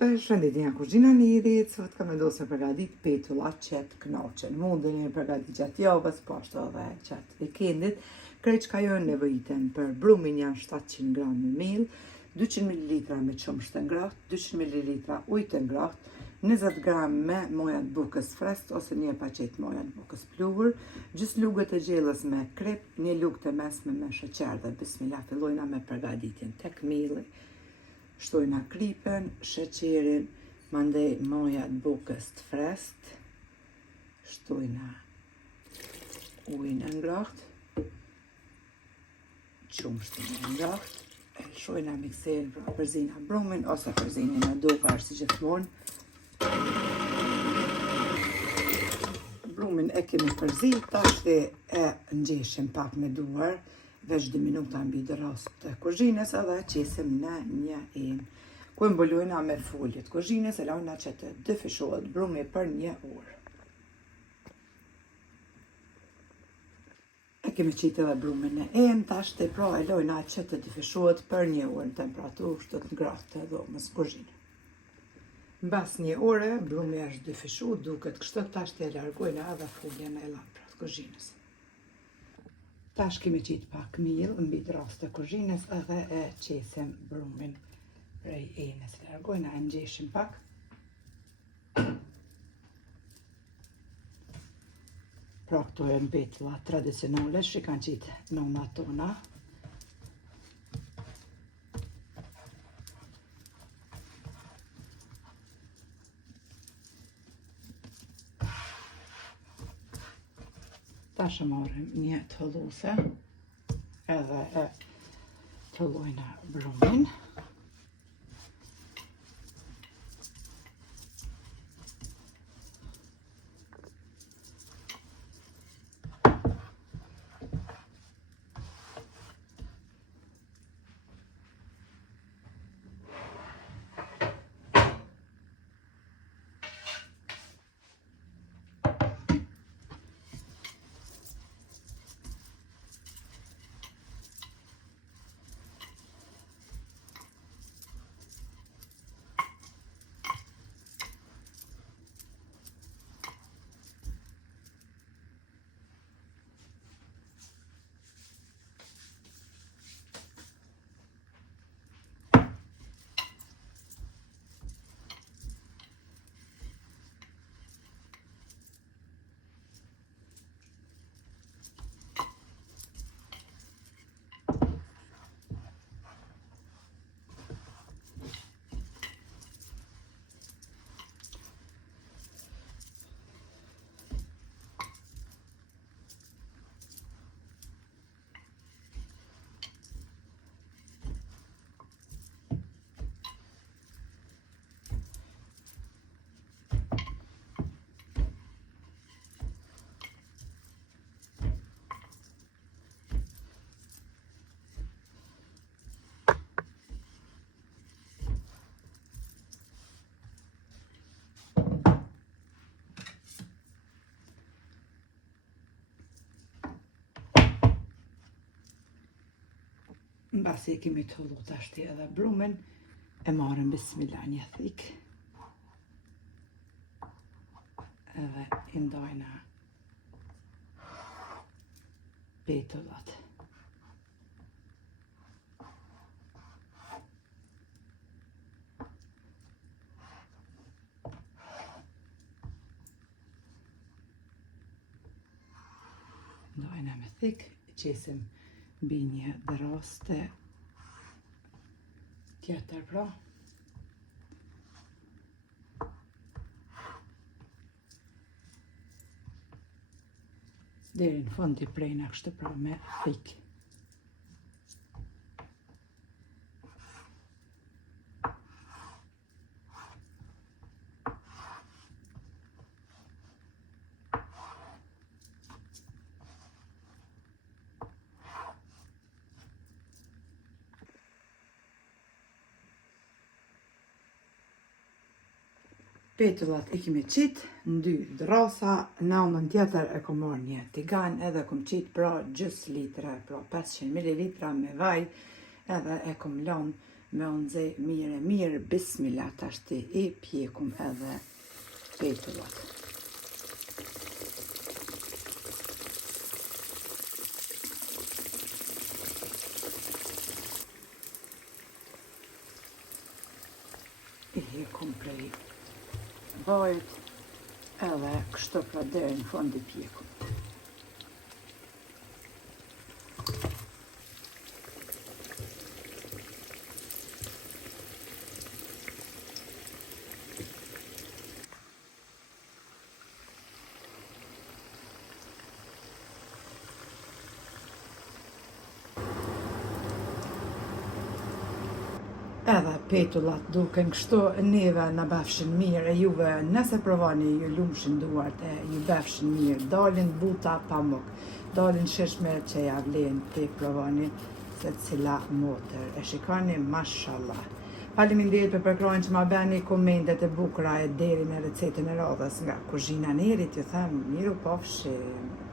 Përshëndetje nga kuzhina Nidhit, sot kam vendosur me përgatit petulla që të kënaqen. Mundeni me përgatit gjatë javës, po ashtu edhe gjatë vikendit. Krejt çka jo nevojiten për brumin janë 700 gram me miell, 200 ml me qumësht të ngrohtë, 200 ml ujë të ngrohtë, 20 gram me moja të bukës freskët ose një paqet moja të bukës pluhur, gjysmë lugë të gjellës me krip, një lugë të mesme me sheqer dhe bismillah fillojna me përgatitjen tek mielli. Shtojna kripen, sheqerin, mandej moja të bukës të freskët, shtojna ujin e ngrohtë, qumshtin e ngrohtë, e shojna mikserin pra përzina brumin ose përzinin e dukar si gjithmonë. Brumin e kemi përzil, tash e ngjeshim pak me duar, veç 2 minuta mbi dorostë të kuzhinës edhe qesim në një enë. Ku e mbulojna me folje të kuzhinës e lajna që të dyfishohet brumi për 1 orë. E kemi qitë edhe brumin në enë, tash e pra e lajna që të dyfishohet për 1 orë në temperaturë të ngrohtë të dhomës kuzhinë. Mbas 1 ore, brumi është dyfishu, duket kështu, tash të e largojna edhe foljen e lamprat kuzhinës. Tash kemi qitë pak miell mbi dorostë të kuzhinës edhe e qesim brumin prej enës. Largojna e ngjeshim pak. Pra këto janë petulla tradicionale që kanë qitë nonat tona. Tash e marrim një tëlluse edhe e tëllojna brumin. Mbasi kemi tollu tash edhe brumin, e marrim bismillah një thik. Edhe i ndajna petullat. Ndajna me thik, qesim mbi një dorostë tjetër pra. Deri në fund i prejna kështu pra me thik. Petullat i kemi qitë në 2 drosa, në anën tjetër e kom marrë një tigan edhe kom qitë pra gjys litre, pra 500 ml me vaj, edhe e kom lanë me unëze mirë, bismillah tashti I pjekum edhe petullat. I hekum prej vajet edhe kështu pra deri në fund I pjekum. Edhe petullat duken kështu, neve në befshin mirë, e juve nëse provani ju lumshin duart e ju befshin mirë, dalin buta pamuk, dalin shishme që ja vlen të provani se cila motër. E shikoni, mashallah. Faleminderit për përkrojnë që ma beni komentet e bukura e deri në recetën e radhës nga kuzhina Nerit, ju them, miru pofshim.